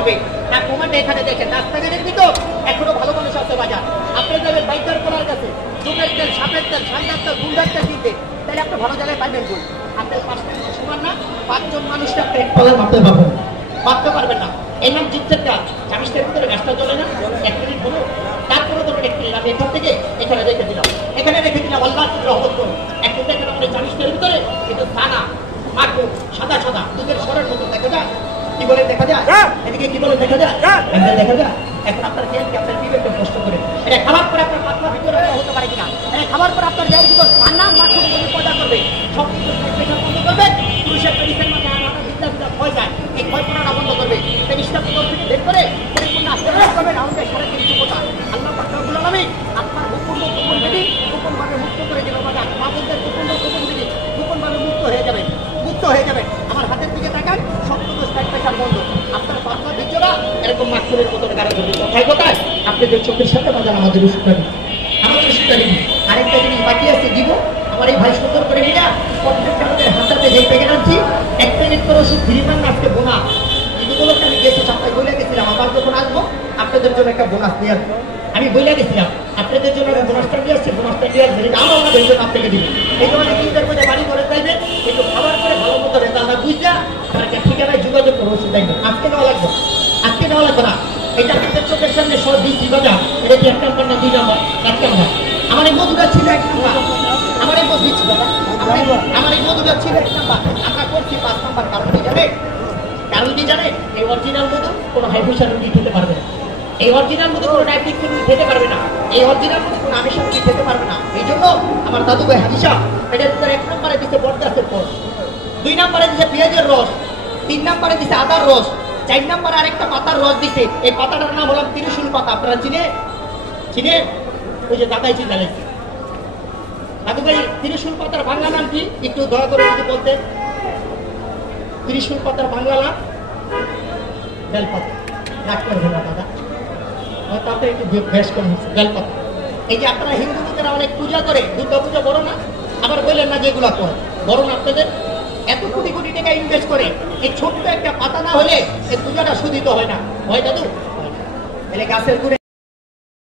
করবে তার প্রমাণটা এখানে দেখেন। রাস্তাঘাটের ভিতর এখনো ভালো মানুষ আছে বাজার। আপনি যাবেন বাইকার করার কাছে জুমের তেল, সাপের তেল, ঠান্ডার তেল, গুন্ডার তেল কিনতে, তাহলে আপনি ভালো জায়গায় পাইবেন বই। আপনার 5টা মানুষ সমান না, 5 জন মানুষটা একটা কলার মাপতে পারবেন, মাপতে পারবেন না। এই নাম যুদ্ধের কাজ। চাবিসটার ভিতরে গাছটা জ্বলে না, 1 মিনিট হলো, তারপরে তো 1 মিনিট আমি এখান থেকে এখানে রেখে দিলাম, এখানে রেখে দিলাম। আল্লাহ রহমত করুন। এখন দেখেন আমাদের চাবিসটার ভিতরে কিন্তু দানা মাখো সাদা সাদা দুধের সরের মতো দেখা যায়। কি বলে দেখা যায়? এদিকে কি বলে দেখা যায়? দেখা যায়। এখন আপনার খেয়াল আপনার বিবেকটা কষ্ট করে এটা খাবার পরে আপনার পাতলা ভিতরে হতে পারে কিনা, খাবার পরে আপনার দেহের ভিতর ঠান্ডা মাখুন বলে পয়দা করবে, সব কিছু বন্ধ করবে। পুরুষের পেডিসের মাঝে আলাদা বিদ্যা বিদ্যা ভয় যায়, এই ভয় পড়াটা বন্ধ করবে। পেডিসটা ভিতর থেকে বের করে পরিপূর্ণ আসতে করবে রাউন্ডে 3.5 ফুটা। আল্লাহ পাক রব্বুল আলামিন আপনার গোপন বিধি গোপনভাবে মুক্ত করে দেবে। বাবা মাবুদের গোপন বিধি গোপনভাবে মুক্ত হয়ে যাবে, মুক্ত হয়ে যাবে। আমার হাতের দিকে তাকান, সবটুকু স্টাইল পেশার বন্ধ। আপনার পাতলা বীর্যরা এরকম মাখুরের মতো গাড়া ধরবে। কোথায় কোথায়? আপনাদের চোখের সাথে বাজার আমাদের ওষুধটা দিন, আমাদের ওষুধটা দিন। আরেকটা জিনিস বাকি আছে দিব, আমার এই ভাই সুন্দর করে নিলা প্রত্যেকটা আমাদের হাতাতে যেই প্যাকেট আনছি 1 প্যাকেট করে ওষুধ ফ্রি পান। আজকে বোনাস এগুলোকে আমি গেছি সপ্তাহে বলে গেছিলাম আবার যখন আসবো আপনাদের জন্য একটা বোনাস নিয়ে আসবো। আমি বলে গেছিলাম আপনাদের জন্য বোনাসটা নিয়ে আসছি, বোনাসটা নিয়ে আসবে আমার আমাদের জন্য আপনাকে দিব। এই জন্য নিজেদের মধ্যে বাড়ি করে চাইবে একটু খাবার করে ভালো মতো রেজাল্ট বুঝলা আপনার ঠিকানায় যোগাযোগ করে ওষুধ দেখবেন। আজকে নেওয়া লাগবে, আজকে নেওয়া লাগবে না। এটা আপনাদের চোখের সামনে সব দিচ্ছি বাজার। এটা কি 1 নম্বর না 2 নম্বর? 1 নম্বর। আমার এই মধুটা ছিল 1 নম্বর, আমার এই মধু ছিল আমার এই মধুটা ছিল 1 নম্বর। আমরা করছি 5 নম্বর। কারণ কি জানে? কারণ কি জানে? এই অরিজিনাল মধু কোনো হাই প্রেশার রোগী খেতে পারবে না, এই অরিজিনাল মধু কোনো ডায়াবেটিক রোগী খেতে পারবে না, এই অরিজিনাল মধু কোনো আমিষ রোগী খেতে পারবে না। এই জন্য আমার দাদু ভাই হাদিসা এটার ভিতরে 1 নম্বরে দিচ্ছে বটগাছের রস, 2 নম্বরে দিচ্ছে পেঁয়াজের রস, 3 নম্বরে দিচ্ছে আদার রস, 4 নম্বরে আরেকটা পাতার রস দিচ্ছে। এই পাতাটার নাম হলো ত্রিশূল পাতা। আপনারা চিনে চিনে ওই যে দাদাই চিন্তা লাগছে। দাদু ভাই ত্রিশূল পাতার বাংলা নাম কি একটু দয়া করে যদি বলতেন? ত্রিশূল পাতার বাংলা নাম বেলপাতা। রাগ করবেন না দাদা, তাতে একটু বেশ কম হচ্ছে বেলপাতা। এই যে আপনারা হিন্দু লোকেরা অনেক পূজা করে, দুর্গা পূজা বড় না, আবার বললেন না যেগুলো করে বড় না। আপনাদের এত কোটি কোটি টাকা ইনভেস্ট করে এই ছোট্ট একটা পাতা না হলে এই পূজাটা শোধিত হয় না, হয় দাদু? তাহলে গাছের গুড়ে